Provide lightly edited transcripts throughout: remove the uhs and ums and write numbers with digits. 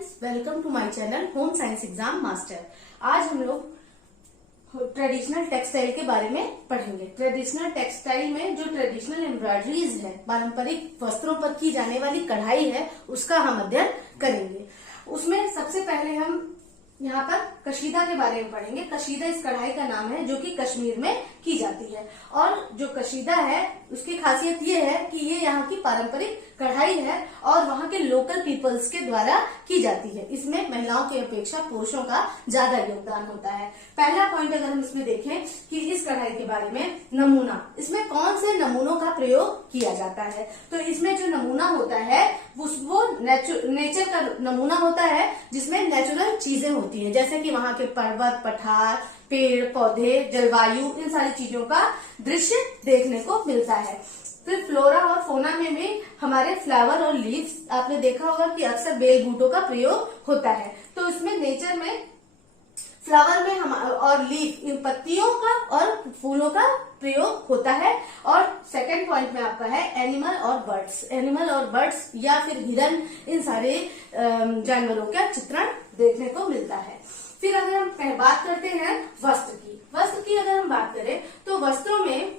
Friends, welcome to my channel home science exam master. आज हम लोग ट्रेडिशनल टेक्सटाइल के बारे में पढ़ेंगे। ट्रेडिशनल टेक्सटाइल में जो ट्रेडिशनल एम्ब्रॉयडरीज है, पारंपरिक वस्त्रों पर की जाने वाली कढ़ाई है, उसका हम अध्ययन करेंगे। उसमें सबसे पहले हम यहाँ पर कशीदा के बारे में पढ़ेंगे। कशीदा इस कढ़ाई का नाम है जो कि कश्मीर में की जाती है। और जो कशीदा है उसकी खासियत ये है कि ये यहाँ की पारंपरिक कढ़ाई है और वहाँ के लोकल पीपल्स के द्वारा की जाती है। इसमें महिलाओं की अपेक्षा पुरुषों का ज्यादा योगदान होता है। पहला पॉइंट अगर हम इसमें देखें कि इस कढ़ाई के बारे में नमूना, इसमें कौन से नमूनों का प्रयोग किया जाता है, तो इसमें जो नमूना होता है वो नेचर का नमूना होता है, जिसमें नेचुरल चीजें होती है, जैसे कि वहाँ के पर्वत, पठार, पेड़ पौधे, जलवायु, इन सारी चीजों का दृश्य देखने को मिलता है। फिर फ्लोरा और फोना में भी हमारे फ्लावर और लीव्स, आपने देखा होगा कि अक्सर बेल बूटों का प्रयोग होता है। तो इसमें नेचर में फ्लावर में हम और लीफ, इन पत्तियों का और फूलों का प्रयोग होता है। और सेकंड पॉइंट में आपका है एनिमल और बर्ड्स। एनिमल और बर्ड्स या फिर हिरन, इन सारे जानवरों का चित्रण देखने को मिलता है। फिर अगर हम बात करते हैं वस्त्र की अगर हम बात करें तो वस्त्रों में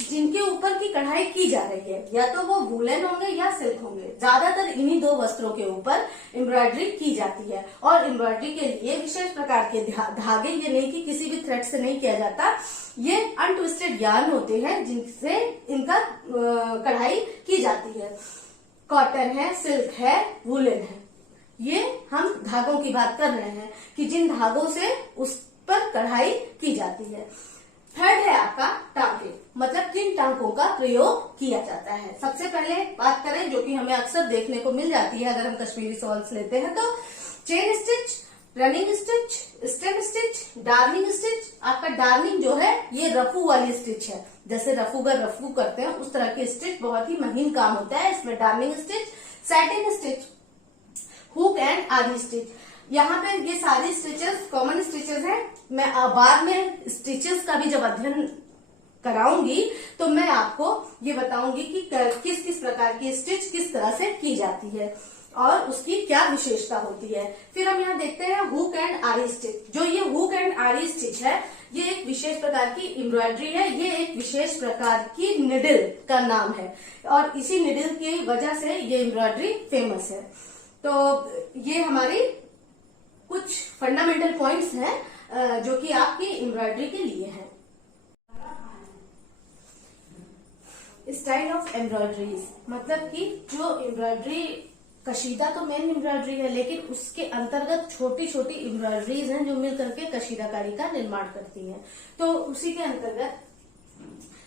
जिनके ऊपर की कढ़ाई की जा रही है, या तो वो वूलन होंगे या सिल्क होंगे। ज्यादातर इन्हीं दो वस्त्रों के ऊपर एम्ब्रॉयडरी की जाती है। और एम्ब्रॉयडरी के लिए विशेष प्रकार के धागे, ये नहीं कि किसी भी थ्रेड से नहीं किया जाता, ये अनट्विस्टेड यार्न होते हैं जिनसे इनका कढ़ाई की जाती है। कॉटन है, सिल्क है, वूलन है, ये हम धागों की बात कर रहे हैं कि जिन धागों से उस पर कढ़ाई की जाती है। थर्ड है आपका टांके, मतलब किन टांकों का प्रयोग किया जाता है। सबसे पहले बात करें जो कि हमें अक्सर देखने को मिल जाती है अगर हम कश्मीरी शॉल्स लेते हैं, तो chain stitch, running stitch, stem stitch, darning stitch. आपका डार्निंग जो है ये रफू वाली स्टिच है, जैसे रफूगर रफू करते हैं उस तरह की स्टिच, बहुत ही महीन काम होता है इसमें। Darning stitch, satin stitch, hook and आरी स्टिच। यहाँ पे ये सारी स्टिचेस कॉमन स्टिचेस हैं। मैं बाद में स्टिचेस का भी जब अध्ययन कराऊंगी तो मैं आपको ये बताऊंगी कि किस किस प्रकार की स्टिच किस तरह से की जाती है और उसकी क्या विशेषता होती है। फिर हम यहाँ देखते हैं हुक एंड आरी स्टिच। जो ये हुक एंड आरी स्टिच है, ये एक विशेष प्रकार की एम्ब्रॉयडरी है। ये एक विशेष प्रकार की निडल का नाम है और इसी निडल की वजह से ये एम्ब्रॉयडरी फेमस है। तो ये हमारी कुछ फंडामेंटल पॉइंट्स हैं जो कि आपकी एम्ब्रॉयडरी के लिए हैं। स्टाइल ऑफ एम्ब्रॉयडरीज, मतलब कि जो एम्ब्रॉयडरी, कशीदा तो मेन एम्ब्रॉयडरी है, लेकिन उसके अंतर्गत छोटी छोटी एम्ब्रॉयडरीज हैं जो मिल करके कशीदाकारी का निर्माण करती हैं। तो उसी के अंतर्गत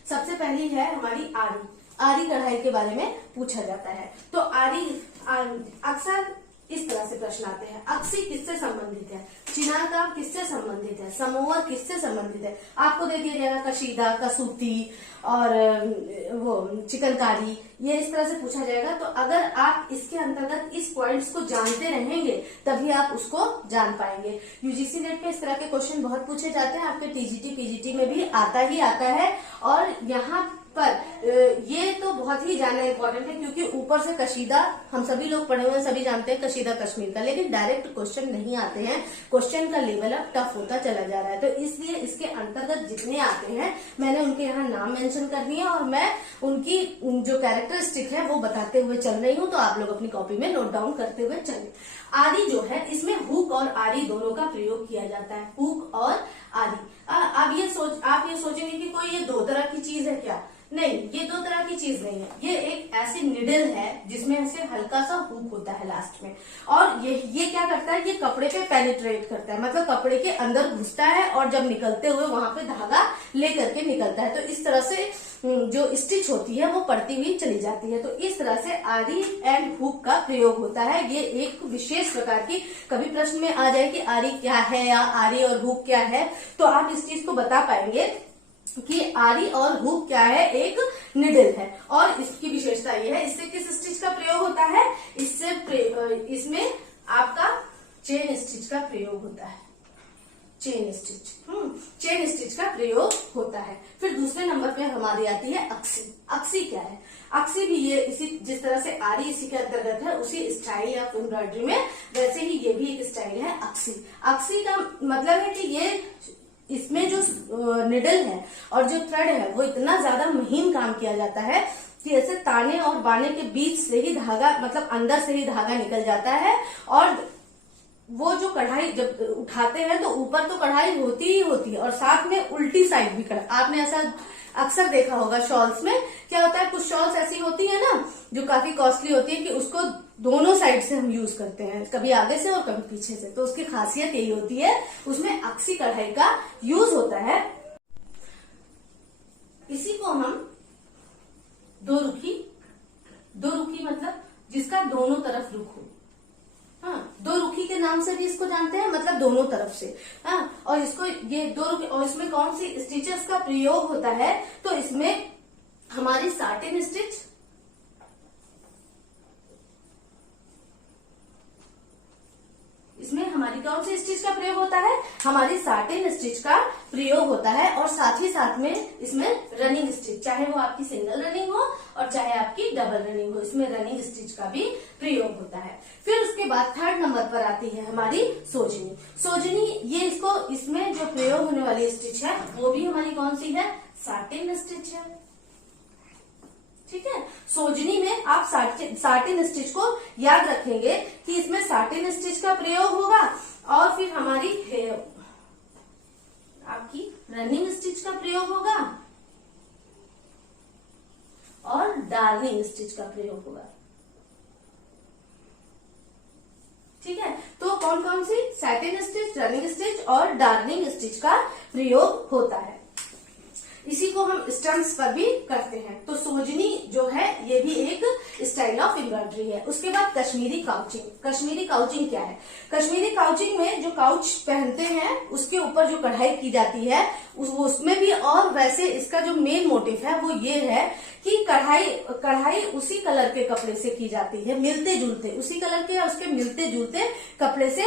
सबसे पहली है हमारी आरी। आरी कढ़ाई के बारे में पूछा जाता है। तो आरी अक्सर इस तरह से प्रश्न आते हैं। अक्सी किससे संबंधित है, चिनार काम किससे संबंधित है, समोवर किससे संबंधित है। आपको दे दिया जाएगा कशीदा, कसूती और वो चिकनकारी, ये इस तरह से पूछा जाएगा। तो अगर आप इसके अंतर्गत इस पॉइंट्स को जानते रहेंगे तभी आप उसको जान पाएंगे। यूजीसी नेट पे इस तरह के क्वेश्चन बहुत पूछे जाते हैं, आपके टीजीटी पीजीटी में भी आता है। और यहाँ पर ये तो बहुत ही जानना इम्पोर्टेंट है क्योंकि ऊपर से कशीदा हम सभी लोग पढ़े हुए हैं, सभी जानते हैं कशीदा कश्मीर का, लेकिन डायरेक्ट क्वेश्चन नहीं आते हैं। क्वेश्चन का लेवल अब टफ होता चला जा रहा है। तो इसलिए इसके अंतर्गत जितने आते हैं मैंने उनके यहाँ नाम मेंशन कर दिए और मैं उनकी जो कैरेक्टरिस्टिक है वो बताते हुए चल रही हूँ। तो आप लोग अपनी कॉपी में नोट डाउन करते हुए चलिए। आरी जो है, इसमें हुक और आरी दोनों का प्रयोग किया जाता है। हुक और आरी। आप ये सोचेंगे कि कोई ये दो तरह की चीज है क्या? नहीं, ये दो तरह की चीज नहीं है। ये एक ऐसी निडल है जिसमें ऐसे हल्का सा हुक होता है लास्ट में, और ये क्या करता है, ये कपड़े पे पेनिट्रेट करता है, मतलब कपड़े के अंदर घुसता है और जब निकलते हुए वहां पे धागा लेकर के निकलता है। तो इस तरह से जो स्टिच होती है वो पड़ती हुई चली जाती है। तो इस तरह से आरी एंड हुक का प्रयोग होता है। ये एक विशेष प्रकार की, कभी प्रश्न में आ जाए कि आरी क्या है या आरी और हुक क्या है, तो आप इस चीज को बता पाएंगे कि आरी और हुक क्या है, एक निडल है। और इसकी विशेषता ये है, इससे किस स्टिच का प्रयोग होता है, इसमें आपका चेन स्टिच का प्रयोग होता है। Chain stitch. चेन स्टिच का प्रयोग होता है। फिर दूसरे नंबर पे हमारी आती है अक्सी। अक्सी क्या है? अक्सी भी ये इसी जिस तरह से आरी इसी के अंतर्गत है, उसी स्टाइल ऑफ एम्ब्रॉयडरी में, वैसे ही ये भी एक स्टाइल है अक्सी। अक्सी का मतलब है कि ये इसमें जो निडल है और जो थ्रेड है वो इतना ज्यादा महीन काम किया जाता है कि ऐसे ताने और बाने के बीच से ही धागा, मतलब अंदर से ही धागा निकल जाता है। और वो जो कढ़ाई जब उठाते हैं तो ऊपर तो कढ़ाई होती ही होती है और साथ में उल्टी साइड भी कढ़ाई। आपने ऐसा अक्सर देखा होगा शॉल्स में क्या होता है, कुछ शॉल्स ऐसी होती है ना जो काफी कॉस्टली होती है कि उसको दोनों साइड से हम यूज करते हैं, कभी आगे से और कभी पीछे से। तो उसकी खासियत यही होती है, उसमें अक्सी कढ़ाई का यूज होता है। इसी को हम दो रुखी मतलब जिसका दोनों तरफ रुख हो। हाँ, दो रुखी के नाम से भी इसको जानते हैं, मतलब दोनों तरफ से। हाँ, और इसको ये दो रुखी, और इसमें कौन सी स्टिचेस का प्रयोग होता है, तो इसमें हमारी साटिन स्टिच, इसमें हमारी कौन सी स्टिच का प्रयोग होता है, हमारी साटिन स्टिच का प्रयोग होता है। और साथ ही साथ में इसमें रनिंग स्टिच, चाहे वो आपकी सिंगल रनिंग हो और चाहे आपकी डबल रनिंग हो, इसमें रनिंग स्टिच का भी प्रयोग होता है। फिर उसके बाद थर्ड नंबर पर आती है हमारी सोजनी। सोजनी ये इसमें जो प्रयोग होने वाली स्टिच है वो भी हमारी कौन सी है, साटिन स्टिच है। ठीक है, सोजनी में आप साटिन स्टिच को याद रखेंगे कि इसमें साटिन स्टिच का प्रयोग होगा और फिर हमारी आपकी रनिंग स्टिच का प्रयोग होगा और डार्निंग स्टिच का प्रयोग होगा। ठीक है, तो कौन कौन सी, सैटिन स्टिच, रनिंग स्टिच और डार्निंग स्टिच का प्रयोग होता है। इसी को हम स्टम्प्स पर भी करते हैं। तो सोजनी जो है ये भी एक स्टाइल ऑफ एम्ब्रॉयडरी है। उसके बाद कश्मीरी काउचिंग। कश्मीरी काउचिंग क्या है, कश्मीरी काउचिंग में जो काउच पहनते हैं उसके ऊपर जो कढ़ाई की जाती है उसमें भी, और वैसे इसका जो मेन मोटिव है वो ये है कि कढ़ाई उसी कलर के कपड़े से की जाती है, मिलते जुलते उसी कलर के या उसके मिलते जुलते कपड़े से,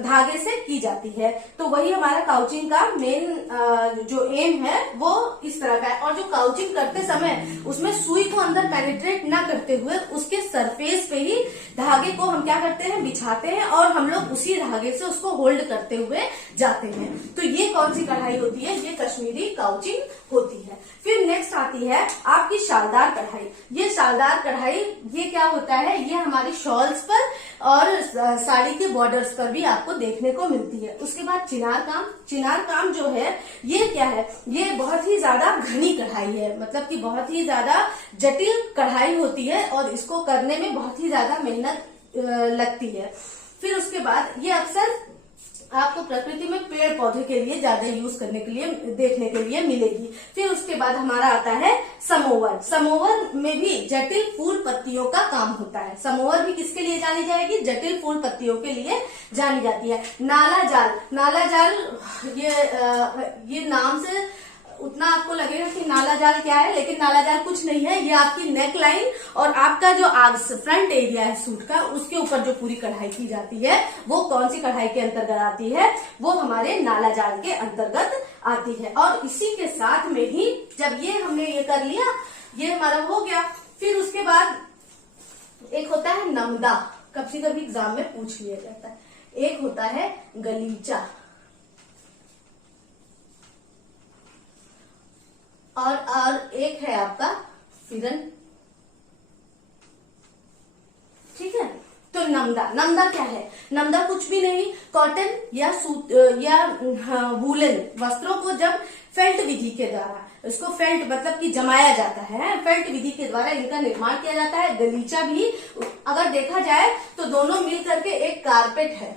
धागे से की जाती है। तो वही हमारा काउचिंग का मेन जो एम है वो इस तरह का है। और जो काउचिंग करते समय उसमें सुई को अंदर पेनिट्रेट ना करते हुए उसके सरफेस पे ही धागे को हम क्या करते हैं, बिछाते हैं और हम लोग उसी धागे से उसको होल्ड करते हुए जाते हैं। तो ये कौन सी कढ़ाई होती है, ये कश्मीरी काउचिंग होती है। फिर नेक्स्ट आती है आपकी शालदार कढ़ाई। ये शालदार कढ़ाई ये क्या होता है, ये हमारी शॉल्स पर और साड़ी के बॉर्डर्स पर भी आपको देखने को मिलती है। उसके बाद चिनार काम। चिनार काम जो है ये क्या है, ये बहुत ही ज्यादा घनी कढ़ाई है, मतलब कि बहुत ही ज्यादा जटिल कढ़ाई होती है और इसको करने में बहुत ही ज्यादा मेहनत लगती है। फिर उसके बाद ये अक्सर आपको प्रकृति में पेड़ पौधे के लिए ज्यादा यूज करने के लिए, देखने के लिए मिलेगी। फिर उसके बाद हमारा आता है समोवर। समोवर में भी जटिल फूल पत्तियों का काम होता है। समोवर भी किसके लिए जानी जाएगी, जटिल फूल पत्तियों के लिए जानी जाती है। नाला जाल। नाला जाल ये नाम से उतना आपको लगेगा कि नाला जाल क्या है, लेकिन नाला जाल कुछ नहीं है, ये आपकी नेक लाइन और आपका जो फ्रंट एरिया है सूट का, उसके ऊपर जो पूरी कढ़ाई की जाती है वो कौन सी कढ़ाई के अंतर्गत आती है, वो हमारे नाला जाल के अंतर्गत आती है। और इसी के साथ में ही जब ये हमने ये कर लिया, ये हमारा हो गया, फिर उसके बाद एक होता है नमदा, कभी कभी एग्जाम में पूछ लिया जाता है। एक होता है गलीचा और एक है आपका फिरन। ठीक है, तो नमदा। नमदा क्या है, नमदा कुछ भी नहीं, कॉटन या सूत या वूलन वस्त्रों को जब फेल्ट विधि के द्वारा, इसको फेल्ट मतलब कि जमाया जाता है, फेल्ट विधि के द्वारा इनका निर्माण किया जाता है। गलीचा भी अगर देखा जाए तो दोनों मिल करके एक कारपेट है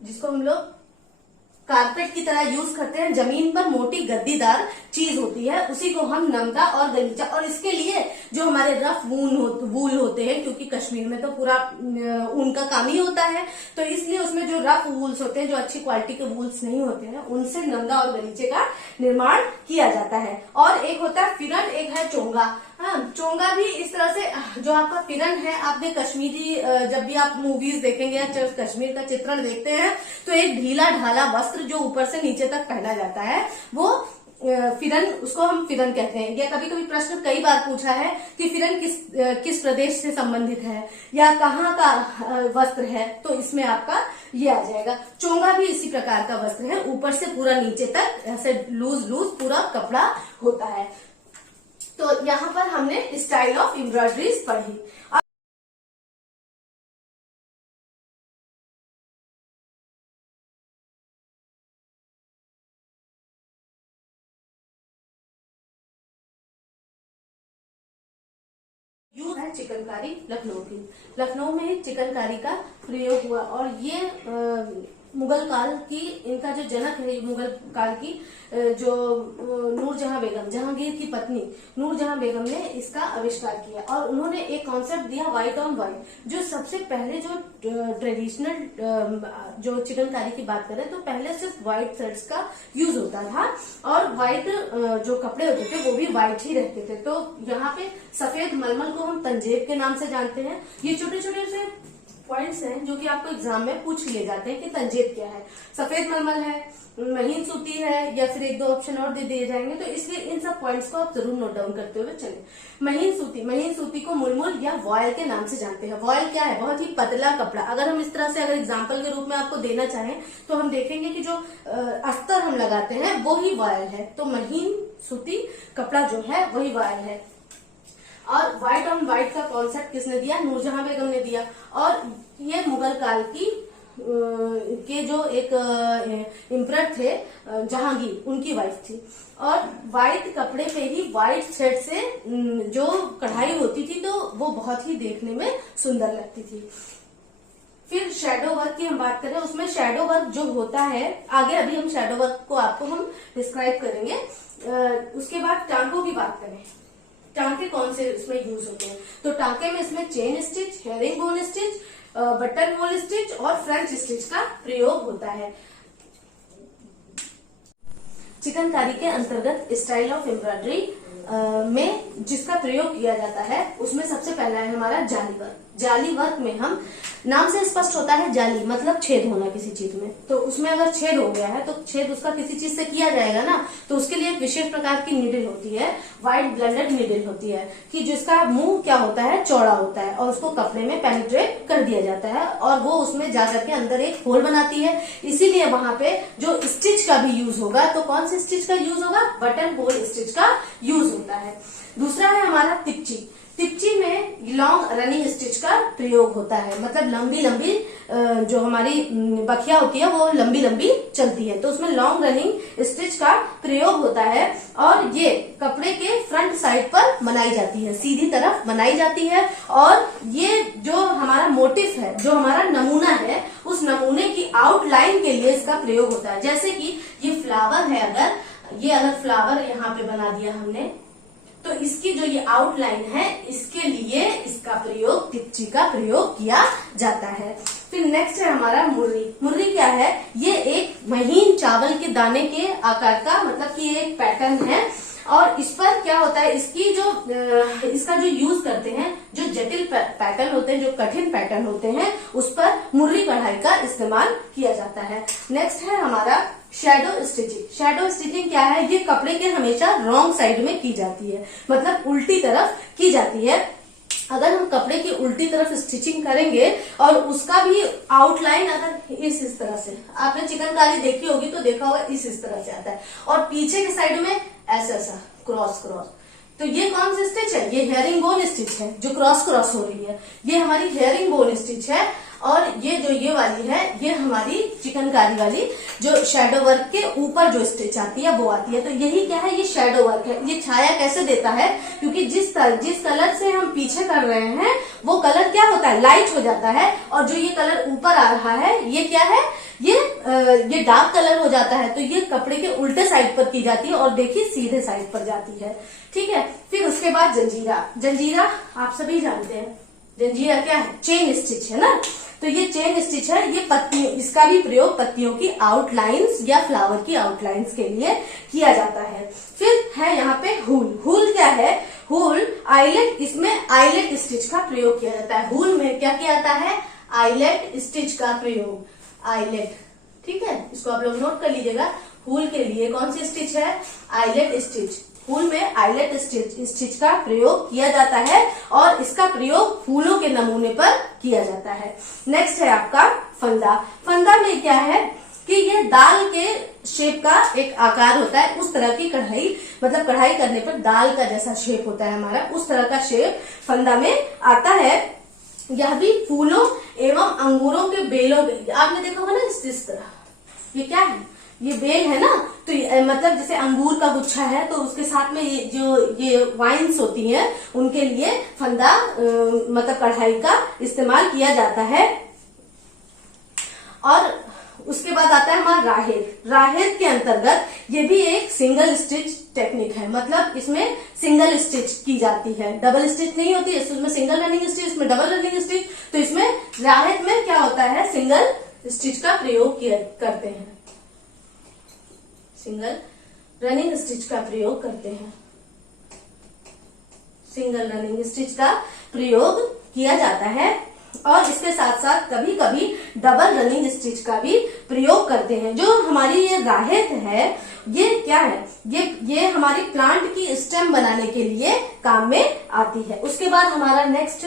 जिसको हम लोग कारपेट की तरह यूज करते हैं। जमीन पर मोटी गद्दीदार चीज होती है, उसी को हम नमदा और गलीचा। और इसके लिए जो हमारे रफ वूल होते हैं, क्योंकि कश्मीर में तो पूरा ऊन का काम ही होता है, तो इसलिए उसमें जो रफ वूल्स होते हैं, जो अच्छी क्वालिटी के वूल्स नहीं होते हैं, उनसे नमदा और गलीचे का निर्माण किया जाता है। और एक होता है फिरन, एक है चोंगा। चोंगा। हाँ, चोंगा भी इस तरह से जो आपका फिरन है, आपने कश्मीरी जब भी आप मूवीज देखेंगे या कश्मीर का चित्रण देखते हैं तो एक ढीला ढाला वस्त्र जो ऊपर से नीचे तक पहना जाता है वो फिरन, उसको हम फिरन कहते हैं। या कभी कभी प्रश्न कई बार पूछा है कि फिरन किस प्रदेश से संबंधित है या कहाँ का वस्त्र है, तो इसमें आपका ये आ जाएगा। चोंगा भी इसी प्रकार का वस्त्र है, ऊपर से पूरा नीचे तक ऐसे लूज लूज पूरा कपड़ा होता है। तो यहाँ पर हमने स्टाइल ऑफ एम्ब्रॉयडरीज पढ़ी। यूज है चिकनकारी लखनऊ की। लखनऊ में चिकनकारी का प्रयोग हुआ और ये मुगल काल की, इनका जो जनक है मुगल काल की जो नूरजहां बेगम, जहांगीर की पत्नी नूरजहां बेगम ने इसका आविष्कार किया और उन्होंने एक कॉन्सेप्ट दिया व्हाइट ऑन व्हाइट। जो सबसे पहले जो ट्रेडिशनल जो चिकनकारी की बात करें तो पहले सिर्फ व्हाइट थ्रेड्स का यूज होता था और व्हाइट जो कपड़े होते थे वो भी व्हाइट ही रहते थे। तो यहाँ पे सफेद मलमल को हम तंजेब के नाम से जानते हैं। ये छोटे छोटे से पॉइंट्स हैं जो कि आपको एग्जाम में पूछ लिए जाते हैं कि तंजेब क्या है। सफेद मलमल है, महीन सूती है, या फिर एक दो ऑप्शन और दे दिए जाएंगे, तो इसलिए इन सब पॉइंट्स को आप जरूर नोट डाउन करते हुए चलें। महीन सूती को मुलमुल या वॉयल के नाम से जानते हैं। वॉयल क्या है? बहुत ही पतला कपड़ा। अगर हम इस तरह से अगर एग्जाम्पल के रूप में आपको देना चाहें तो हम देखेंगे कि जो अस्तर हम लगाते हैं वो ही वॉयल है। तो महीन सूती कपड़ा जो है वही वॉयल है। और व्हाइट ऑन व्हाइट का कॉन्सेप्ट किसने दिया? नूरजहां बेगम ने दिया। और ये मुगल काल की के जो एक इम्परर थे जहांगीर, उनकी वाइफ थी। और व्हाइट कपड़े पे ही व्हाइट थ्रेड से जो कढ़ाई होती थी तो वो बहुत ही देखने में सुंदर लगती थी। फिर शैडो वर्क की हम बात करें, उसमें शैडो वर्क जो होता है, आगे अभी हम शैडो वर्क को आपको हम डिस्क्राइब करेंगे। उसके बाद टांकों की बात करें, टांके कौन से इसमें यूज होते हैं? तो टांके में इसमें chain stitch, herring bone stitch, button whole stitch और फ्रेंच स्टिच का प्रयोग होता है। चिकनकारी के अंतर्गत स्टाइल ऑफ एम्ब्रॉयडरी में जिसका प्रयोग किया जाता है उसमें सबसे पहला है हमारा जाली वर्क। जाली वर्क में हम, नाम से स्पष्ट होता है जाली मतलब छेद होना किसी चीज में, तो उसमें अगर छेद हो गया है तो छेद उसका किसी चीज से किया जाएगा ना, तो उसके लिए एक विशेष प्रकार की नीडल होती है, व्हाइट ब्लेंडेड नीडल होती है, कि जिसका मुंह क्या होता है, चौड़ा होता है और उसको कपड़े में पेनिट्रेट कर दिया जाता है और वो उसमें जाकर के अंदर एक होल बनाती है। इसीलिए वहां पे जो स्टिच का भी यूज होगा, तो कौन से स्टिच का यूज होगा? बटन होल स्टिच का यूज होता है। दूसरा है हमारा तिपची। तिपची में लॉन्ग रनिंग स्टिच का प्रयोग होता है, मतलब लंबी लंबी जो हमारी बखिया होती है वो लंबी लंबी चलती है, तो उसमें लॉन्ग रनिंग स्टिच का प्रयोग होता है और ये कपड़े के फ्रंट साइड पर बनाई जाती है, सीधी तरफ बनाई जाती है। और ये जो हमारा मोटिफ है, जो हमारा नमूना है, उस नमूने की आउटलाइन के लिए इसका प्रयोग होता है। जैसे कि ये फ्लावर है, अगर फ्लावर यहाँ पे बना दिया हमने, तो इसकी जो ये आउटलाइन है इसके लिए इसका प्रयोग, तिपची का प्रयोग किया जाता है। फिर नेक्स्ट है हमारा मुर्री। मुर्री क्या है? ये एक महीन चावल के दाने के आकार का, मतलब कि ये एक पैटर्न है और इस पर क्या होता है, इसका जो यूज करते हैं, जो जटिल पैटर्न होते हैं, जो कठिन पैटर्न होते हैं, उस पर मुर्री कढ़ाई का इस्तेमाल किया जाता है। नेक्स्ट है हमारा शैडो स्टिचिंग। शैडो स्टिचिंग क्या है? ये कपड़े के हमेशा रॉन्ग साइड में की जाती है, मतलब उल्टी तरफ की जाती है। अगर हम कपड़े की उल्टी तरफ स्टिचिंग करेंगे और उसका भी आउटलाइन अगर इस तरह से, आपने चिकनकारी देखी होगी तो देखा होगा इस तरह से आता है और पीछे के साइड में ऐसा क्रॉस, तो ये कौन सी स्टिच है? ये हेयरिंग बोन स्टिच है, जो क्रॉस हो रही है, ये हमारी हेयरिंग बोन स्टिच है। और ये जो ये वाली है, ये हमारी चिकनकारी वाली जो शैडो वर्क के ऊपर जो स्टिच आती है वो आती है। तो यही क्या है? ये शैडो वर्क है। ये छाया कैसे देता है? क्योंकि जिस कलर से हम पीछे कर रहे हैं वो कलर क्या होता है? लाइट हो जाता है, और जो ये कलर ऊपर आ रहा है ये क्या है? ये डार्क कलर हो जाता है। तो ये कपड़े के उल्टे साइड पर की जाती है और देखिए सीधे साइड पर जाती है, ठीक है। फिर उसके बाद जंजीरा। जंजीरा आप सभी जानते हैं, जंजीरा क्या है? चेन स्टिच है ना। तो ये चेन स्टिच है, ये पत्तियों, इसका भी प्रयोग पत्तियों की आउटलाइंस या फ्लावर की आउटलाइंस के लिए किया जाता है। फिर है यहाँ पे हुल। हुल क्या है? हुल आइलेट, इसमें आइलेट स्टिच का प्रयोग किया जाता है। हुल में क्या किया जाता है? आइलेट स्टिच का प्रयोग, आइलेट, ठीक है, इसको आप लोग नोट कर लीजिएगा। हुल के लिए कौन सी स्टिच है? Eyelet stitch. हुल में आइलेट स्टिच का प्रयोग किया जाता है और इसका प्रयोग फूलों के नमूने पर किया जाता है। नेक्स्ट है आपका फंदा। फंदा में क्या है कि ये दाल के शेप का एक आकार होता है, उस तरह की कढ़ाई, मतलब कढ़ाई करने पर दाल का जैसा शेप होता है हमारा, उस तरह का शेप फंदा में आता है। यह भी फूलों एवं अंगूरों के बेलों में, आपने देखा होगा ना इस तरह, ये क्या है? ये बेल है ना, तो मतलब जैसे अंगूर का गुच्छा है तो उसके साथ में ये वाइन्स होती हैं, उनके लिए फंदा मतलब कढ़ाई का इस्तेमाल किया जाता है। और उसके बाद आता है हमारा राहेत। राहेत के अंतर्गत ये भी एक सिंगल स्टिच टेक्निक है, मतलब इसमें सिंगल स्टिच की जाती है, डबल स्टिच नहीं होती है, इसमें सिंगल रनिंग स्टिच, इसमें डबल रनिंग स्टिच। तो इसमें राहेत में क्या होता है? सिंगल स्टिच का प्रयोग करते हैं, सिंगल रनिंग स्टिच का प्रयोग करते हैं, सिंगल रनिंग स्टिच का प्रयोग किया जाता है। और इसके साथ साथ कभी कभी डबल रनिंग स्टिच का भी प्रयोग करते हैं। जो हमारी ये राहेत है, ये क्या है? ये हमारी प्लांट की स्टेम बनाने के लिए काम में आती है। उसके बाद हमारा नेक्स्ट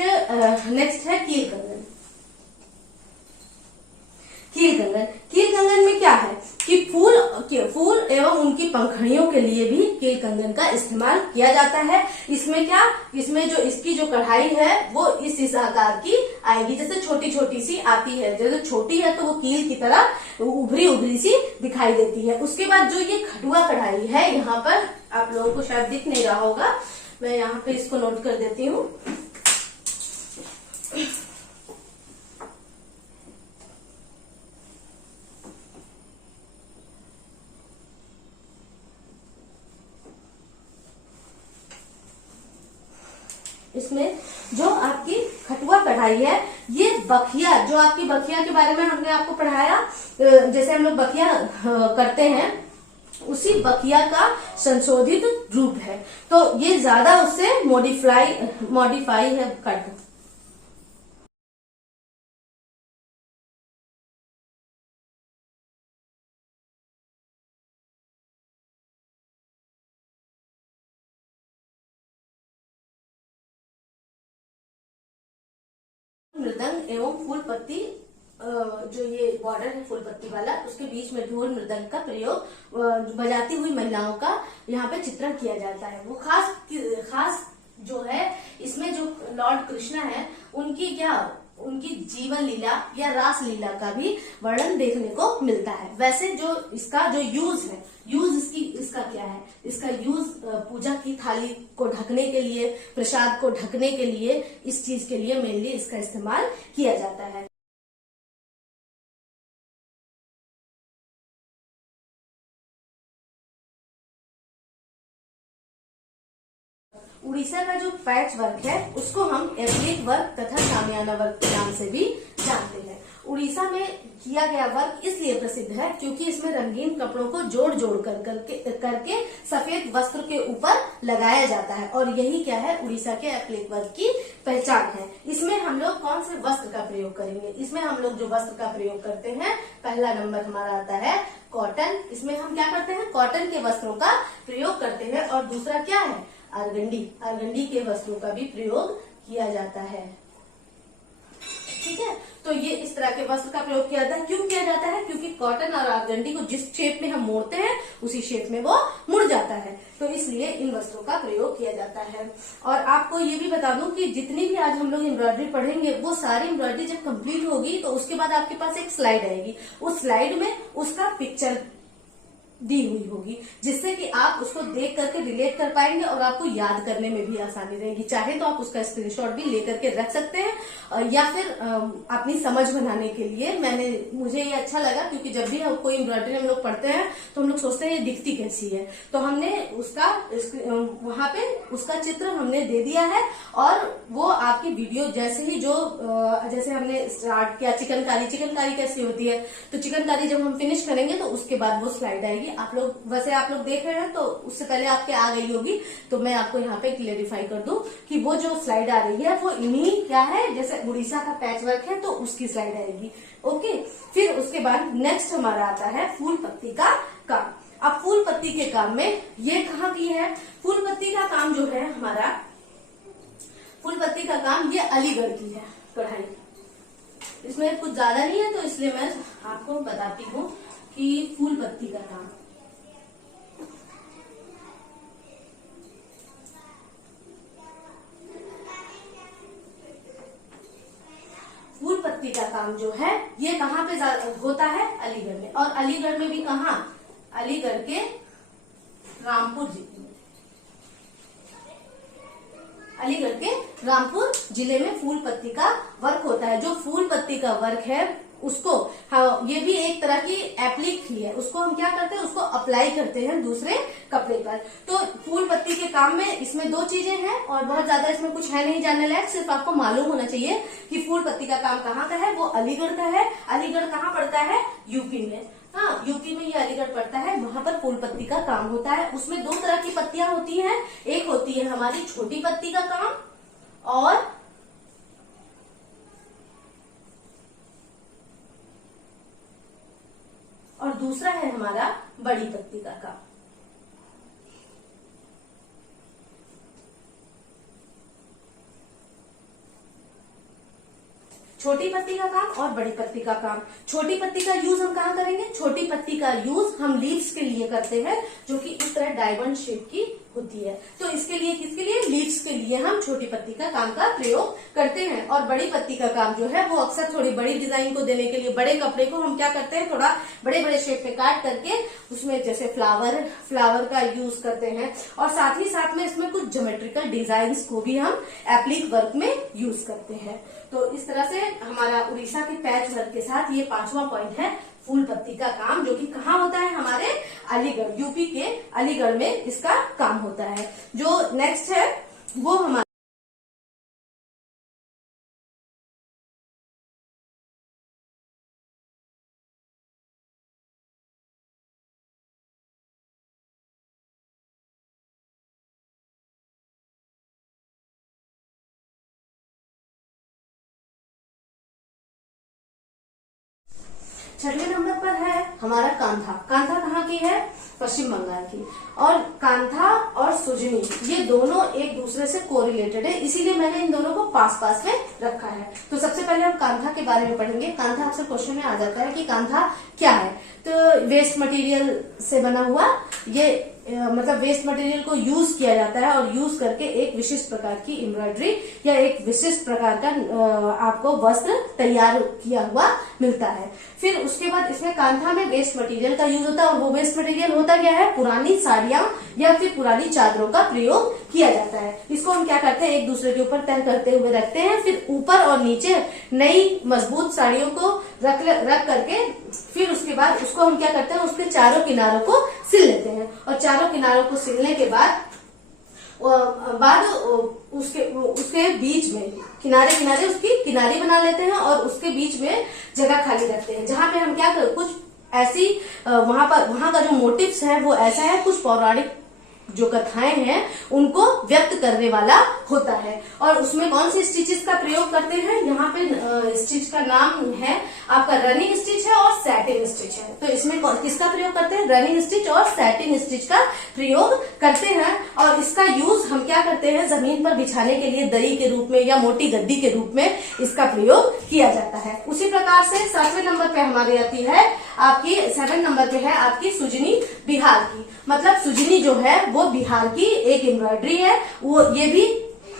है कील कंगन। कील कंगन, कील कंगन में क्या है कि फूल एवं उनकी पंखुड़ियों के लिए भी कील कंगन का इस्तेमाल किया जाता है। इसमें क्या, इसमें जो इसकी जो कढ़ाई है वो इस आकार की आएगी, जैसे छोटी छोटी सी आती है, जैसे छोटी है तो वो कील की तरह उभरी उभरी सी दिखाई देती है। उसके बाद जो ये खटुआ कढ़ाई है, यहाँ पर आप लोगों को शायद दिख नहीं रहा होगा, मैं यहाँ पे इसको नोट कर देती हूँ। इसमें जो आपकी खटुआ कढ़ाई है, ये बखिया, जो आपकी बखिया के बारे में हमने आपको पढ़ाया, जैसे हम लोग बखिया करते हैं, उसी बखिया का संशोधित रूप है। तो ये ज्यादा उससे मॉडिफाई है करता। मृदंग एवं फूल पत्ती, जो ये बॉर्डर है फूल पत्ती वाला, उसके बीच में ढोल मृदंग का प्रयोग बजाती हुई महिलाओं का यहाँ पे चित्रण किया जाता है। वो खास जो है, इसमें जो लॉर्ड कृष्णा है, उनकी जीवन लीला या रास लीला का भी वर्णन देखने को मिलता है। वैसे जो इसका जो यूज इसका क्या है? इसका यूज पूजा की थाली को ढकने के लिए, प्रसाद को ढकने के लिए, इस चीज के लिए मेनली इसका इस्तेमाल किया जाता है। उड़ीसा का जो पैच वर्क है, उसको हम एप्लिक वर्क तथा शामियाना वर्क के नाम से भी जानते हैं। उड़ीसा में किया गया वर्क इसलिए प्रसिद्ध है क्योंकि इसमें रंगीन कपड़ों को जोड़ जोड़ करके सफेद वस्त्र के ऊपर लगाया जाता है, और यही क्या है, उड़ीसा के एप्लिक वर्क की पहचान है। इसमें हम लोग कौन से वस्त्र का प्रयोग करेंगे? इसमें हम लोग जो वस्त्र का प्रयोग करते हैं, पहला नंबर हमारा आता है कॉटन। इसमें हम क्या करते हैं? कॉटन के वस्त्रों का प्रयोग करते हैं। और दूसरा क्या है? आर्गंडी के वस्त्रों का भी प्रयोग किया जाता है। ठीक है, तो ये इस तरह के वस्त्र का प्रयोग किया जाता है। क्यों किया जाता है? क्योंकि कॉटन और आर्गंडी को जिस शेप में हम मोड़ते हैं, उसी शेप में वो मुड़ जाता है, तो इसलिए इन वस्त्रों का प्रयोग किया जाता है। और आपको ये भी बता दूं कि जितनी भी आज हम लोग एम्ब्रॉयडरी पढ़ेंगे, वो सारी एम्ब्रॉयडरी जब कंप्लीट होगी तो उसके बाद आपके पास एक स्लाइड आएगी। उस स्लाइड में उसका पिक्चर दी हुई होगी, जिससे कि आप उसको देख करके रिलेट कर पाएंगे और आपको याद करने में भी आसानी रहेगी। चाहे तो आप उसका स्क्रीनशॉट भी लेकर के रख सकते हैं, या फिर अपनी समझ बनाने के लिए मुझे ये अच्छा लगा, क्योंकि जब भी हम कोई एम्ब्रॉयडरी हम लोग पढ़ते हैं तो हम लोग सोचते हैं ये दिखती कैसी है, तो हमने उसका वहां पे उसका चित्र हमने दे दिया है। और वो आपकी वीडियो जैसे हमने स्टार्ट किया चिकनकारी कैसी होती है, तो चिकनकारी जब हम फिनिश करेंगे तो उसके बाद वो स्लाइड आएगी आप लोग वैसे आप लोग देख रहे हैं तो उससे पहले आपके आ गई होगी, तो मैं आपको यहाँ पे क्लेरिफाई कर दूं कि वो जो स्लाइड आ रही है वो इन्हीं क्या है, जैसे उड़ीसा का पैच वर्क है तो उसकी स्लाइड आएगी। ओके, फिर उसके बाद नेक्स्ट हमारा आता है फूल पत्ती का काम। अब फूल पत्ती के काम में ये कहाँ की है, फूल पत्ती का काम जो है हमारा, फूल पत्ती का काम ये अलीगढ़ की है कढ़ाई। इसमें कुछ ज्यादा नहीं है तो इसलिए मैं आपको बताती हूँ कि फूल पत्ती का काम फूल पत्ती का काम जो है ये कहाँ पे होता है, अलीगढ़ में। और अलीगढ़ में भी कहाँ, अलीगढ़ के रामपुर जिले में, अलीगढ़ के रामपुर जिले में फूल पत्ती का वर्क होता है। जो फूल पत्ती का वर्क है उसको ये भी एक तरह की एप्लिक ही है, उसको हम क्या करते हैं, उसको अप्लाई करते हैं दूसरे कपड़े पर। तो फूल पत्ती के काम में इसमें दो चीजें हैं और बहुत ज्यादा इसमें कुछ है नहीं जानने लायक, सिर्फ आपको मालूम होना चाहिए कि फूल पत्ती का काम कहाँ का है, वो अलीगढ़ का है। अलीगढ़ कहाँ पड़ता है, यूपी में। हाँ, यूपी में ये अलीगढ़ पड़ता है, वहां पर फूल पत्ती का काम होता है। उसमें दो तरह की पत्तियां होती हैं, एक होती है हमारी छोटी पत्ती का काम और दूसरा है हमारा बड़ी पत्ती का काम। छोटी पत्ती का काम और बड़ी पत्ती का काम। छोटी पत्ती का यूज हम कहाँ करेंगे, छोटी पत्ती का यूज हम लीव्स के लिए करते हैं, जो कि इस तरह डायमंड शेप की होती है। तो इसके लिए, किसके लिए, लीव्स के लिए हम छोटी पत्ती का काम का प्रयोग करते हैं। और बड़ी पत्ती का काम जो है वो अक्सर थोड़ी बड़ी डिजाइन को देने के लिए, बड़े कपड़े को हम क्या करते हैं, थोड़ा बड़े बड़े शेप में काट करके उसमें जैसे फ्लावर का यूज करते हैं। और साथ ही साथ में इसमें कुछ ज्योमेट्रिकल डिजाइन को भी हम एप्लिक वर्क में यूज करते हैं। तो इस तरह से हमारा उड़ीसा के पैच वर्क के साथ ये 5वां पॉइंट है फूल पत्ती का काम, जो कि कहाँ होता है, हमारे अलीगढ़, यूपी के अलीगढ़ में इसका काम होता है। जो नेक्स्ट है वो हमारा छठवें नंबर पर है हमारा कांथा। कांथा कहाँ की है, पश्चिम बंगाल की। और कांथा और सुजनी ये दोनों एक दूसरे से कोरिलेटेड है, इसीलिए मैंने इन दोनों को पास पास में रखा है। तो सबसे पहले हम कांथा के बारे में पढ़ेंगे। कांथा अक्सर क्वेश्चन में आ जाता है कि कांथा क्या है। तो वेस्ट मटेरियल से बना हुआ ये मतलब वेस्ट मटेरियल को यूज किया जाता है और यूज करके एक विशिष्ट प्रकार की एम्ब्रॉयडरी या एक विशिष्ट प्रकार का आपको वस्त्र तैयार किया हुआ मिलता है। फिर उसके बाद इसमें कांथा में वेस्ट मटेरियल का यूज होता है, और वो वेस्ट मटेरियल होता क्या है, पुरानी साड़ियां या फिर पुरानी चादरों का प्रयोग किया जाता है। इसको हम क्या करते हैं, एक दूसरे के ऊपर तय करते हुए रखते हैं, फिर ऊपर और नीचे नई मजबूत साड़ियों को रख करके फिर उसके बाद उसको हम क्या करते हैं, उसके चारों किनारों को सिल लेते हैं। और चारों किनारों को सिलने के बाद उसके बीच में किनारे किनारे उसकी किनारी बना लेते हैं और उसके बीच में जगह खाली रखते हैं, जहां पे हम क्या कर कुछ ऐसी वहां का जो मोटिव्स है वो ऐसा है, कुछ पौराणिक जो कथाएं हैं उनको व्यक्त करने वाला होता है। और उसमें कौन सी स्टिचेस का प्रयोग करते हैं, यहाँ पे स्टिच का नाम है आपका रनिंग स्टिच है और सैटिन स्टिच है। तो इसमें किसका प्रयोग करते हैं, रनिंग स्टिच और सैटिन स्टिच का प्रयोग करते हैं। और इसका यूज हम क्या करते हैं, जमीन पर बिछाने के लिए दरी के रूप में या मोटी गद्दी के रूप में इसका प्रयोग किया जाता है। उसी प्रकार से 7वें नंबर पे हमारी आती है आपकी, 7 नंबर पे है आपकी सुजनी, बिहार की। मतलब सुजनी जो है वो बिहार की एक एम्ब्रॉयडरी है। वो ये भी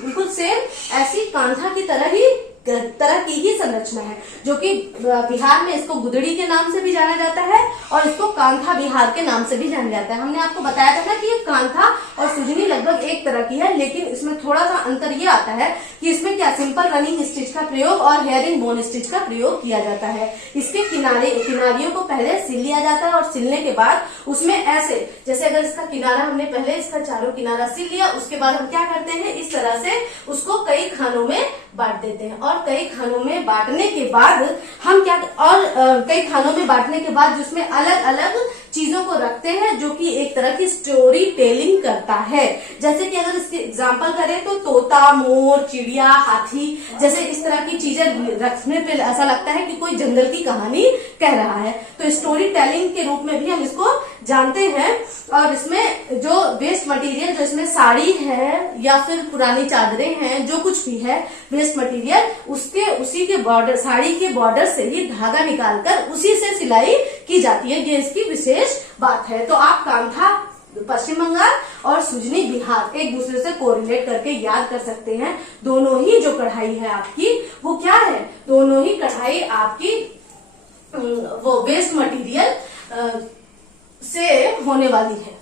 बिल्कुल सेम ऐसी कांथा की तरह की ही संरचना है, जो कि बिहार में इसको गुदड़ी के नाम से भी जाना जाता है और इसको कांथा बिहार के नाम से भी जाना जाता है। हमने आपको बताया था ना कि ये कांथा और सुजनी लगभग एक तरह की है, लेकिन इसमें थोड़ा सा अंतर ये आता है कि इसमें क्या सिंपल रनिंग स्टिच का प्रयोग और हेयरिंग बोन स्टिच का प्रयोग किया जाता है। इसके किनारियों को पहले सिल लिया जाता है और सिलने के बाद उसमें ऐसे, जैसे अगर इसका किनारा हमने पहले इसका चारों किनारा सिल लिया, उसके बाद हम क्या करते हैं, इस तरह से उसको कई खानों में बांट देते हैं। और कई खानों में बांटने के बाद हम क्या, और कई खानों में बांटने के बाद जिसमें अलग अलग चीजों को रखते हैं जो कि एक तरह की स्टोरी टेलिंग करता है। जैसे कि अगर इसके एग्जांपल करें तो तोता, मोर, चिड़िया, हाथी जैसे इस तरह की चीजें रखने पे ऐसा लगता है कि कोई जंगल की कहानी कह रहा है। तो स्टोरी टेलिंग के रूप में भी हम इसको जानते हैं। और इसमें जो वेस्ट मटेरियल, जो इसमें साड़ी है या फिर पुरानी चादरें हैं, जो कुछ भी है वेस्ट मटेरियल, उसी के बॉर्डर, साड़ी के बॉर्डर से ही धागा निकालकर उसी से सिलाई की जाती है। ये इसकी विशेष बात है। तो आप कांथा पश्चिम बंगाल और सुजनी बिहार एक दूसरे से कोरिलेट करके याद कर सकते हैं। दोनों ही जो कढ़ाई है आपकी वो क्या है, दोनों ही कढ़ाई आपकी वो वेस्ट मटेरियल से होने वाली है।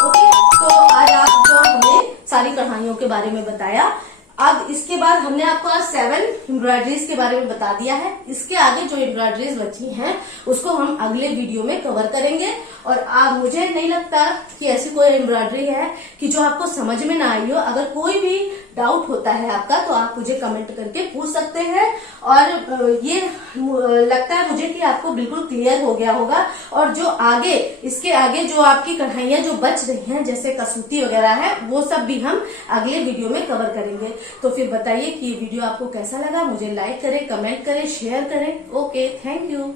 ओके, तो आज आपको हमने सारी कढ़ाइयों के बारे में बताया। अब इसके बाद हमने आपको आज 7 एम्ब्रॉयडरीज के बारे में बता दिया है। इसके आगे जो एम्ब्रॉयडरीज बची हैं उसको हम अगले वीडियो में कवर करेंगे। और आप, मुझे नहीं लगता कि ऐसी कोई एम्ब्रॉयडरी है कि जो आपको समझ में ना आई हो। अगर कोई भी डाउट होता है आपका तो आप मुझे कमेंट करके पूछ सकते हैं। और ये लगता है मुझे कि आपको बिल्कुल क्लियर हो गया होगा। और जो आगे, इसके आगे जो आपकी कढ़ाइयां जो बच रही हैं जैसे कसूती वगैरह है, वो सब भी हम अगले वीडियो में कवर करेंगे। तो फिर बताइए कि ये वीडियो आपको कैसा लगा। मुझे लाइक करें, कमेंट करें, शेयर करें। Okay, thank you.